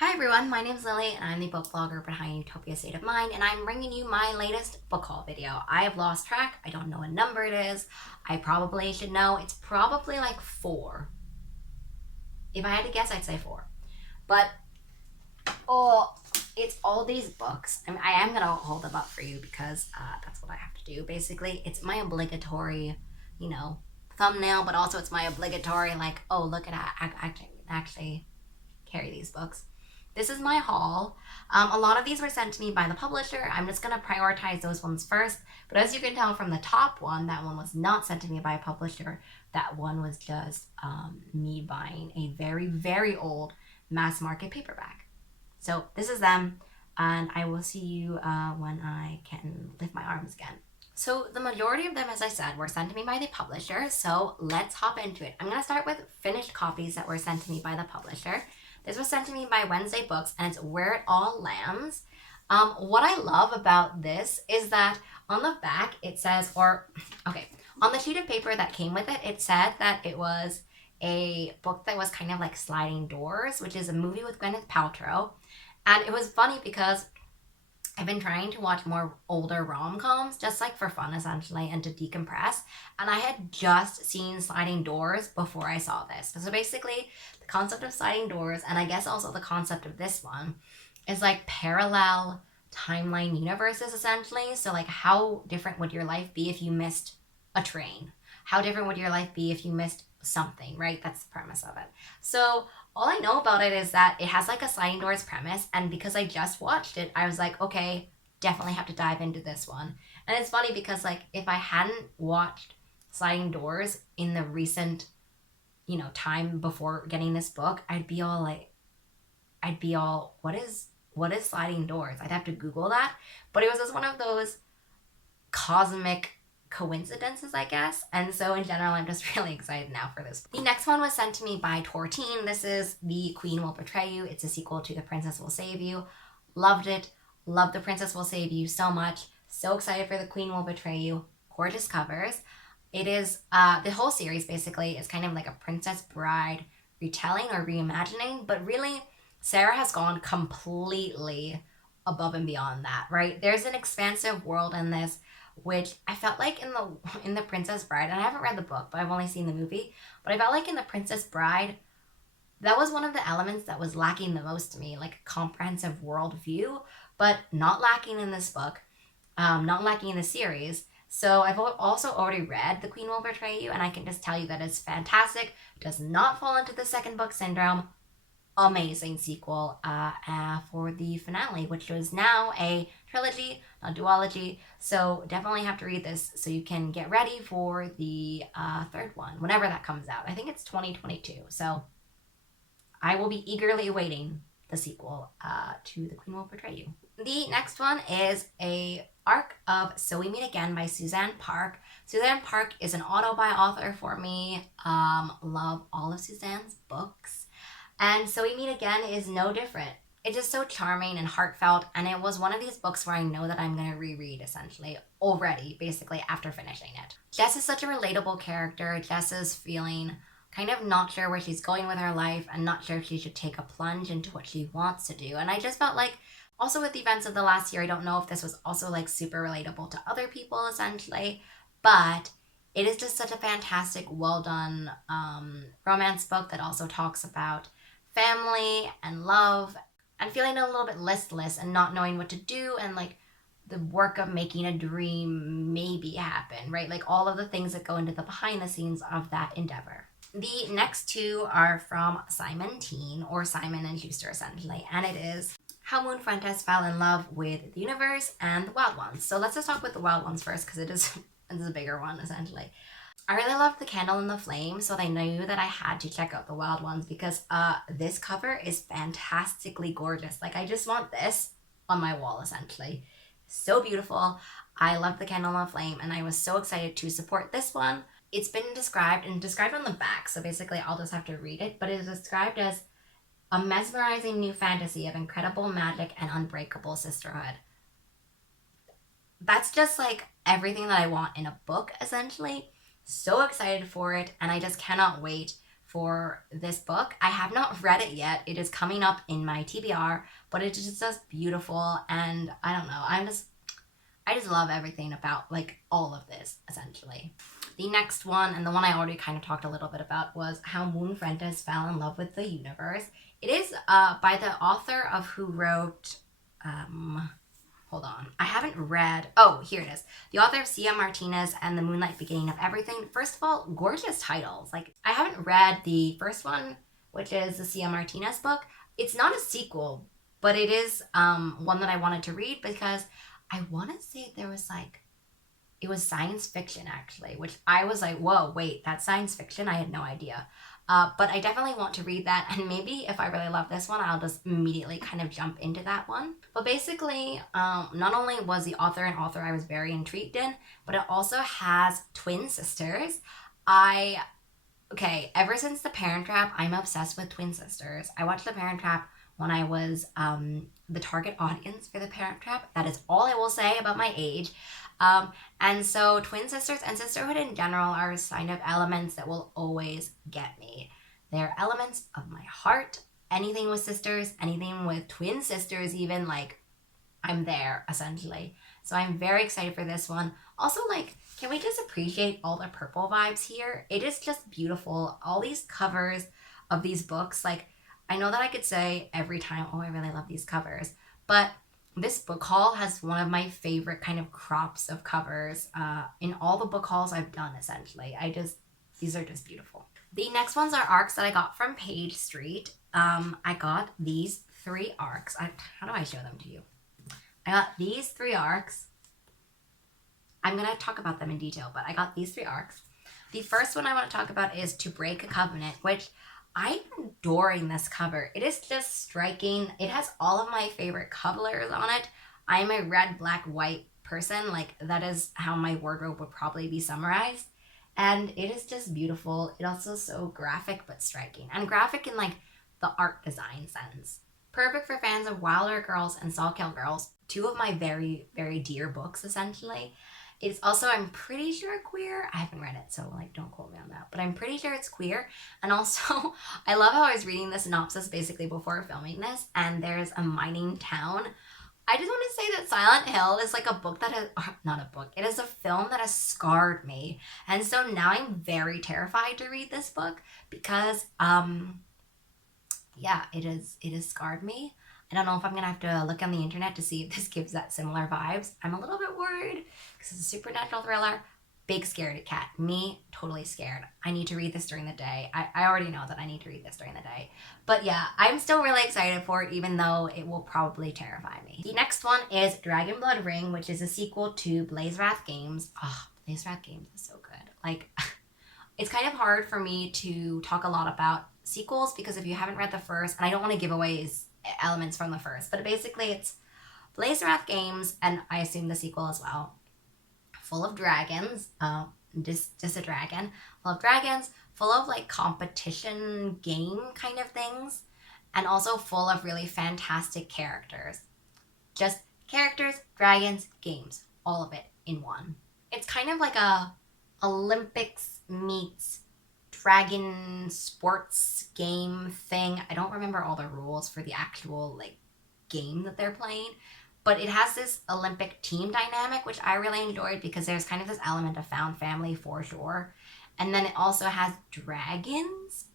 Hi everyone, my name is Lily and I'm the book blogger behind Utopia State of Mind, and I'm bringing you my latest book haul video. I have lost track. I don't know what number it is. I probably should know. It's probably like 4. If I had to guess, I'd say 4. But it's all these books. I am gonna hold them up for you because that's what I have to do. Basically, it's my obligatory, thumbnail, but also it's my obligatory like, oh look at I actually carry these books. This is my haul. A lot of these were sent to me by the publisher. I'm just going to prioritize those ones first. But as you can tell from the top one, that one was not sent to me by a publisher. That one was just me buying a very, very old mass market paperback. So this is them, and I will see you when I can lift my arms again. So the majority of them, as I said, were sent to me by the publisher. So let's hop into it. I'm going to start with finished copies that were sent to me by the publisher. This was sent to me by Wednesday Books, and it's Where It All Lands. What I love about this is that on the back it says, on the sheet of paper that came with it, it said that it was a book that was kind of like Sliding Doors, which is a movie with Gwyneth Paltrow. And it was funny because I've been trying to watch more older rom-coms, just like for fun essentially, and to decompress. And I had just seen Sliding Doors before I saw this. So basically, the concept of Sliding Doors, and I guess also the concept of this one, is like parallel timeline universes essentially. So like, how different would your life be if you missed a train? How different would your life be if you missed something, right? That's the premise of it. So all I know about it is that it has like a Sliding Doors premise, and because I just watched it, I was like, okay, definitely have to dive into this one. And it's funny because like if I hadn't watched Sliding Doors in the recent, time before getting this book, I'd be all what is Sliding Doors? I'd have to Google that. But it was just one of those cosmic coincidences, I guess. And so in general, I'm just really excited now for this. The next one was sent to me by Tortine. This is The Queen Will Betray You. It's a sequel to The Princess Will Save You. Loved it. Loved The Princess Will Save You so much. So excited for The Queen Will Betray You. Gorgeous covers. It is, the whole series basically is kind of like a Princess Bride retelling or reimagining, but really Sarah has gone completely above and beyond that, right? There's an expansive world in this, which I felt like in the Princess Bride, and I haven't read the book, but I've only seen the movie, but I felt like in the Princess Bride, that was one of the elements that was lacking the most to me, like a comprehensive world view, but not lacking in this book, not lacking in the series. So I've also already read The Queen Will Betray You, and I can just tell you that it's fantastic, does not fall into the second book syndrome. Amazing sequel for the finale, which was now a trilogy, a duology. So definitely have to read this so you can get ready for the third one, whenever that comes out. I think it's 2022. So I will be eagerly awaiting the sequel to The Queen Will Betray You. The next one is a arc of So We Meet Again by Suzanne Park. Suzanne Park is an auto-buy author for me. Love all of Suzanne's books. And So We Meet Again is no different. It's just so charming and heartfelt, and it was one of these books where I know that I'm going to reread essentially already, basically after finishing it. Jess is such a relatable character. Jess is feeling kind of not sure where she's going with her life and not sure if she should take a plunge into what she wants to do. And I just felt like, also with the events of the last year, I don't know if this was also like super relatable to other people essentially, but it is just such a fantastic, well done romance book that also talks about family and love and feeling a little bit listless and not knowing what to do, and like the work of making a dream maybe happen, right? Like all of the things that go into the behind the scenes of that endeavor. The next two are from Simon Teen, or Simon and Schuster essentially, and it is How Moon Fuentes Fell in Love with the Universe and the Wild Ones. So let's just talk with the Wild Ones first, because it is a bigger one essentially. I really loved The Candle and the Flame, so I knew that I had to check out The Wild Ones because this cover is fantastically gorgeous. Like, I just want this on my wall, essentially. So beautiful. I love The Candle and the Flame, and I was so excited to support this one. It's been described on the back, so basically I'll just have to read it, but it is described as a mesmerizing new fantasy of incredible magic and unbreakable sisterhood. That's just like everything that I want in a book, essentially. So excited for it, and I just cannot wait for this book. I have not read it yet. It is coming up in my TBR, but it just does beautiful, and I don't know. I just love everything about like all of this essentially. The next one, and the one I already kind of talked a little bit about, was How Moon Frentis Fell in Love with the Universe. It is by the author of who wrote hold on. I haven't read. Oh, here it is. The author of Cia Martinez and The Moonlight Beginning of Everything. First of all, gorgeous titles. Like, I haven't read the first one, which is the Cia Martinez book. It's not a sequel, but it is one that I wanted to read because I want to say there was like, it was science fiction actually, which I was like, whoa, wait, that's science fiction? I had no idea. But I definitely want to read that, and maybe if I really love this one, I'll just immediately kind of jump into that one. But basically, not only was the author an author I was very intrigued in, but it also has twin sisters. Ever since The Parent Trap, I'm obsessed with twin sisters. I watched The Parent Trap when I was the target audience for The Parent Trap. That is all I will say about my age. And so twin sisters and sisterhood in general are kind of elements that will always get me. They're elements of my heart. Anything with sisters, anything with twin sisters even, like, I'm there essentially. So I'm very excited for this one. Also, like, can we just appreciate all the purple vibes here? It is just beautiful. All these covers of these books, like, I know that I could say every time, oh, I really love these covers, but this book haul has one of my favorite kind of crops of covers in all the book hauls I've done, essentially. These are just beautiful. The next ones are arcs that I got from Page Street. I got these 3 arcs. How do I show them to you? I got these 3 arcs. I'm going to talk about them in detail, but I got these 3 arcs. The first one I want to talk about is To Break a Covenant, which I'm adoring this cover. It is just striking. It has all of my favorite colors on it. I'm a red, black, white person. Like, that is how my wardrobe would probably be summarized. And it is just beautiful. It also is so graphic but striking. And graphic in like the art design sense. Perfect for fans of Wilder Girls and Sawkill Girls. 2 of my very, very dear books, essentially. It's also, I'm pretty sure, queer. I haven't read it, so like don't quote me on that. But I'm pretty sure it's queer. And also, I love how I was reading the synopsis basically before filming this, and there's a mining town. I just want to say that Silent Hill is like a book that has, not a book, it is a film that has scarred me. And so now I'm very terrified to read this book because, yeah, it has scarred me. I don't know if I'm going to have to look on the internet to see if this gives that similar vibes. I'm a little bit worried because it's a supernatural thriller. Big scaredy cat. Me, totally scared. I need to read this during the day. I already know that I need to read this during the day. But yeah, I'm still really excited for it, even though it will probably terrify me. The next one is Dragon Blood Ring, which is a sequel to Blaze Wrath Games. Oh, Blaze Wrath Games is so good. Like, it's kind of hard for me to talk a lot about sequels because if you haven't read the first, and I don't want to give away elements from the first, but basically it's Blaze Wrath Games, and I assume the sequel as well, full of dragons, just a dragon, full of dragons, full of like competition game kind of things, and also full of really fantastic characters. Just characters, dragons, games, all of it in one. It's kind of like a Olympics meets dragon sports game thing. I don't remember all the rules for the actual like game that they're playing, but it has this Olympic team dynamic, which I really enjoyed because there's kind of this element of found family for sure. And then it also has dragons,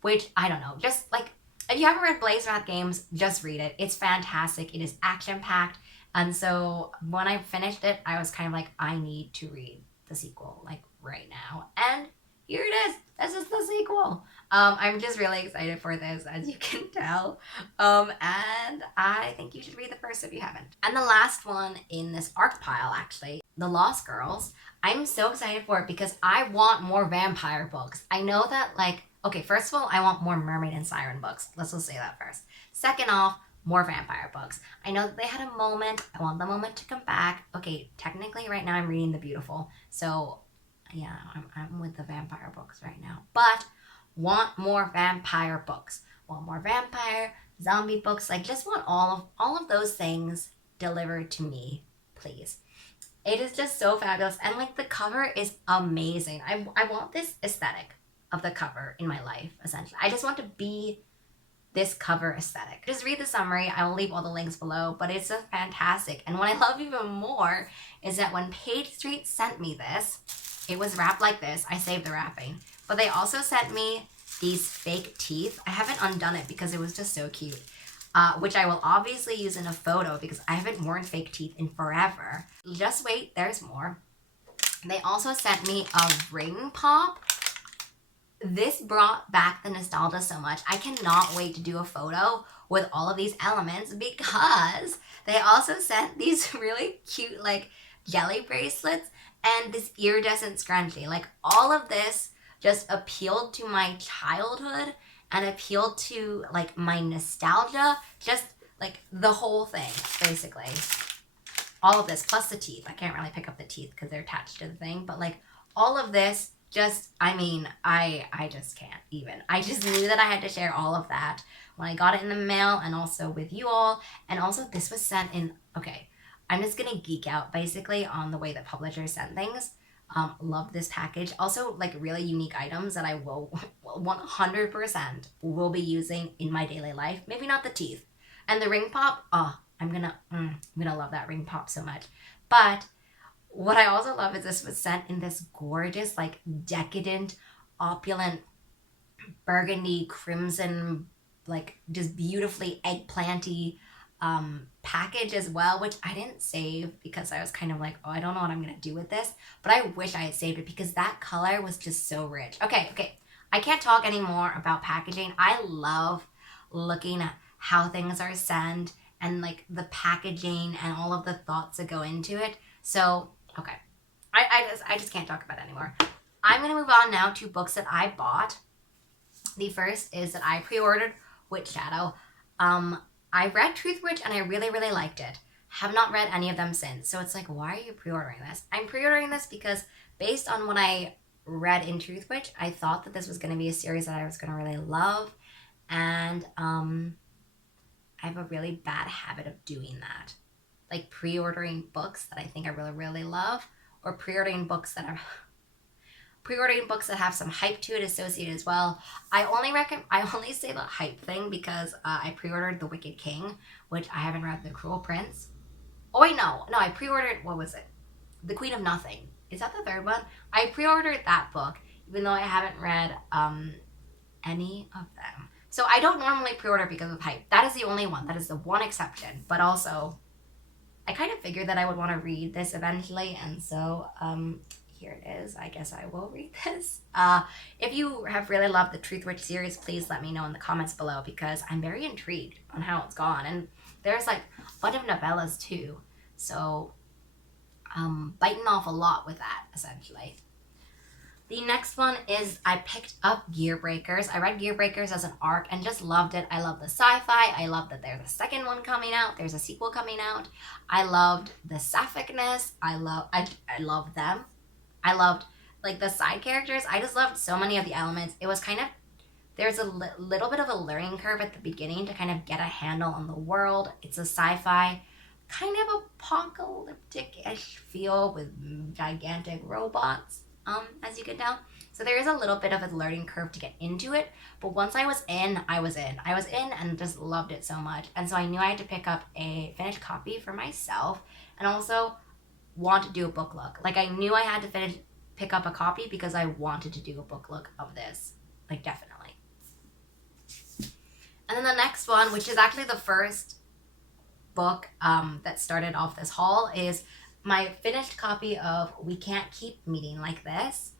which I don't know, just like if you haven't read Blaze Wrath Games, just read it. It's fantastic. It is action packed. And so when I finished it, I was kind of like, I need to read the sequel like right now. And here it is. This is the sequel. I'm just really excited for this, as you can tell. And I think you should read the first if you haven't. And the last one in this arc pile, actually, The Lost Girls. I'm so excited for it because I want more vampire books. I know that, like, okay, first of all, I want more mermaid and siren books. Let's just say that first. Second off, more vampire books. I know that they had a moment. I want the moment to come back. Okay, technically right now I'm reading The Beautiful. So yeah, I'm with the vampire books right now. But want more vampire books. Want more vampire, zombie books. Like, just want all of those things delivered to me, please. It is just so fabulous. And like the cover is amazing. I want this aesthetic. of the cover in my life, essentially. I just want to be this cover aesthetic. Just read the summary. I will leave all the links below, but it's just fantastic. And what I love even more is that when Page Street sent me this, it was wrapped like this. I saved the wrapping. But they also sent me these fake teeth. I haven't undone it because it was just so cute. Which I will obviously use in a photo because I haven't worn fake teeth in forever. Just wait, there's more. They also sent me a ring pop. This brought back the nostalgia so much. I cannot wait to do a photo with all of these elements because they also sent these really cute like jelly bracelets and this iridescent scrunchie. Like all of this just appealed to my childhood and appealed to like my nostalgia, just like the whole thing, basically. All of this, plus the teeth. I can't really pick up the teeth because they're attached to the thing, but like all of this, just, I mean, I just can't even. I just knew that I had to share all of that when I got it in the mail and also with you all. And also this was sent in, okay, I'm just gonna geek out basically on the way that publishers send things. Love this package. Also, like really unique items that I will 100% will be using in my daily life. Maybe not the teeth. And the ring pop, I'm gonna love that ring pop so much. But what I also love is this was sent in this gorgeous, like decadent, opulent, burgundy, crimson, like just beautifully eggplanty package as well, which I didn't save because I was kind of like, oh, I don't know what I'm gonna do with this, but I wish I had saved it because that color was just so rich. Okay, I can't talk anymore about packaging. I love looking at how things are sent and like the packaging and all of the thoughts that go into it. So, okay, I just can't talk about it anymore. I'm gonna move on now to books that I bought. The first is that I pre-ordered Witch Shadow. I read Truth Witch and I really, really liked it. Have not read any of them since. So it's like, why are you pre-ordering this? I'm pre-ordering this because based on what I read in Truth Witch, I thought that this was going to be a series that I was going to really love. And I have a really bad habit of doing that. Like pre-ordering books that I think I really, really love, or pre-ordering books that have some hype to it associated as well. I only say the hype thing because I pre-ordered The Wicked King, which I haven't read. The Cruel Prince. Oh wait, no, I pre-ordered, what was it? The Queen of Nothing. Is that the third one? I pre-ordered that book, even though I haven't read any of them. So I don't normally pre-order because of hype. That is the only one. That is the one exception. But also, I kind of figured that I would want to read this eventually, and so here it is. I guess I will read this. If you have really loved the Truth Witch series, please let me know in the comments below because I'm very intrigued on how it's gone. And there's like a bunch of novellas too. So biting off a lot with that, essentially. The next one is I picked up Gearbreakers. I read Gearbreakers as an arc and just loved it. I love the sci-fi. I love that there's a second one coming out. There's a sequel coming out. I loved the sapphicness. I love them. I loved like the side characters. I just loved so many of the elements. It was kind of, there's a little bit of a learning curve at the beginning to kind of get a handle on the world. It's a sci-fi, kind of apocalyptic-ish feel with gigantic robots, as you can tell. So there is a little bit of a learning curve to get into it. But once I was in, I was in. I was in and just loved it so much. And so I knew I had to pick up a finished copy for myself and also want to do a book look. Like I knew I had to pick up a copy because I wanted to do a book look of this. Like definitely. And then the next one, which is actually the first book that started off this haul, is my finished copy of We Can't Keep Meeting Like This.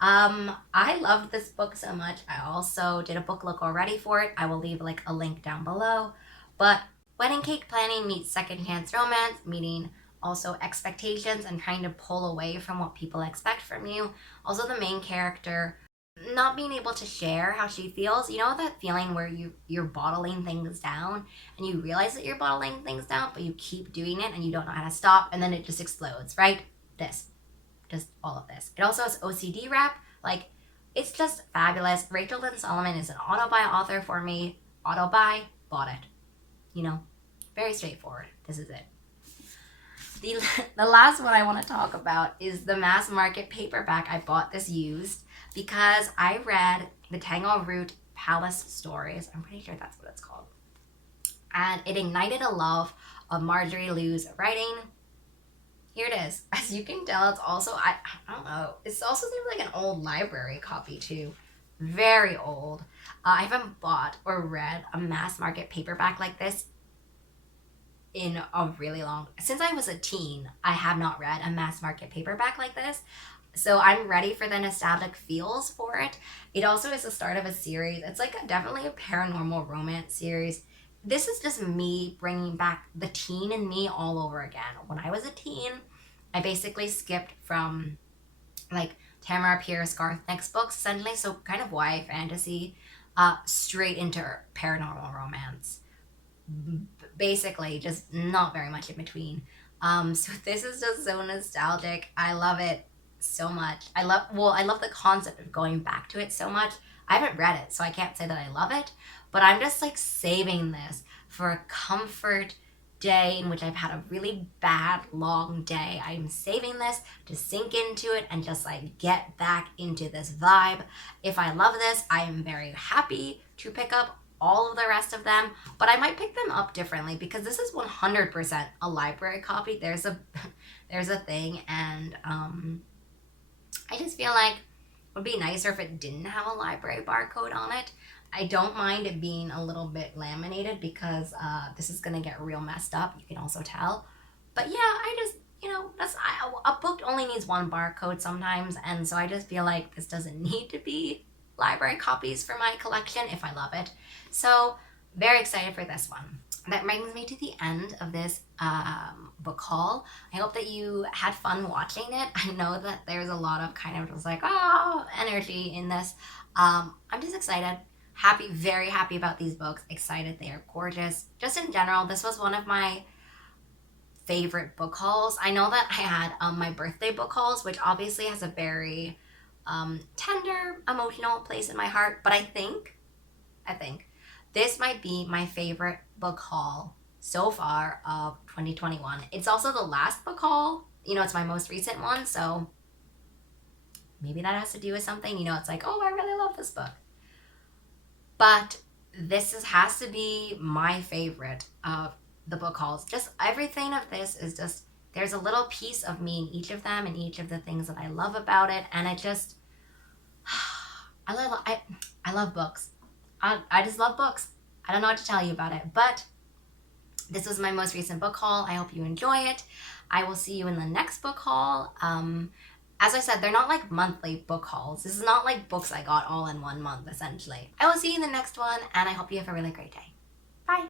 I loved this book so much. I also did a book look already for it. I will leave like a link down below. But wedding cake planning meets second chance romance, meeting also expectations and trying to pull away from what people expect from you. Also the main character not being able to share how she feels. You know that feeling where you're bottling things down and you realize that you're bottling things down, but you keep doing it and you don't know how to stop and then it just explodes, right? Just all of this. It also has OCD rap. Like, it's just fabulous. Rachel Lynn Solomon is an auto-buy author for me. Auto-buy, bought it. You know, very straightforward. This is it. The last one I want to talk about is the mass market paperback. I bought this used because I read the Tangle Root Palace Stories. I'm pretty sure that's what it's called. And it ignited a love of Marjorie Liu's writing. Here it is. As you can tell, it's also, I don't know, it's also seems like an old library copy too. Very old. I haven't bought or read a mass market paperback like this in a really long, since I was a teen, I have not read a mass market paperback like this. So I'm ready for the nostalgic feels for it. It also is the start of a series. It's like definitely a paranormal romance series. This is just me bringing back the teen in me all over again. When I was a teen, I basically skipped from like Tamara Pierce, Garth Nix books essentially, so kind of YA fantasy, straight into paranormal romance. Basically, just not very much in between. So this is just so nostalgic. I love it so much. I love the concept of going back to it so much. I haven't read it, so I can't say that I love it, but I'm just like saving this for a comfort day in which I've had a really bad long day. I'm saving this to sink into it and just like get back into this vibe. If I love this, I am very happy to pick up all of the rest of them, but I might pick them up differently because this is 100% a library copy. There's a thing, and I just feel like it would be nicer if it didn't have a library barcode on it. I don't mind it being a little bit laminated because this is gonna get real messed up. You can also tell, but yeah, I just, a book only needs one barcode sometimes, and so I just feel like this doesn't need to be library copies for my collection if I love it. So very excited for this one. That brings me to the end of this book haul. I hope that you had fun watching it. I know that there's a lot of kind of just like, oh, energy in this. I'm just excited. Happy, very happy about these books. Excited, they are gorgeous. Just in general, this was one of my favorite book hauls. I know that I had my birthday book hauls, which obviously has a very tender, emotional place in my heart. But I think this might be my favorite book haul so far of 2021. It's also the last book haul. It's my most recent one, so maybe that has to do with something. It's like, oh, I really love this book. But has to be my favorite of the book hauls. Just everything of this is just, there's a little piece of me in each of them and each of the things that I love about it. And I just, I love books. I just love books. I don't know what to tell you about it, but this was my most recent book haul. I hope you enjoy it. I will see you in the next book haul. As I said, they're not like monthly book hauls. This is not like books I got all in one month, essentially. I will see you in the next one, and I hope you have a really great day.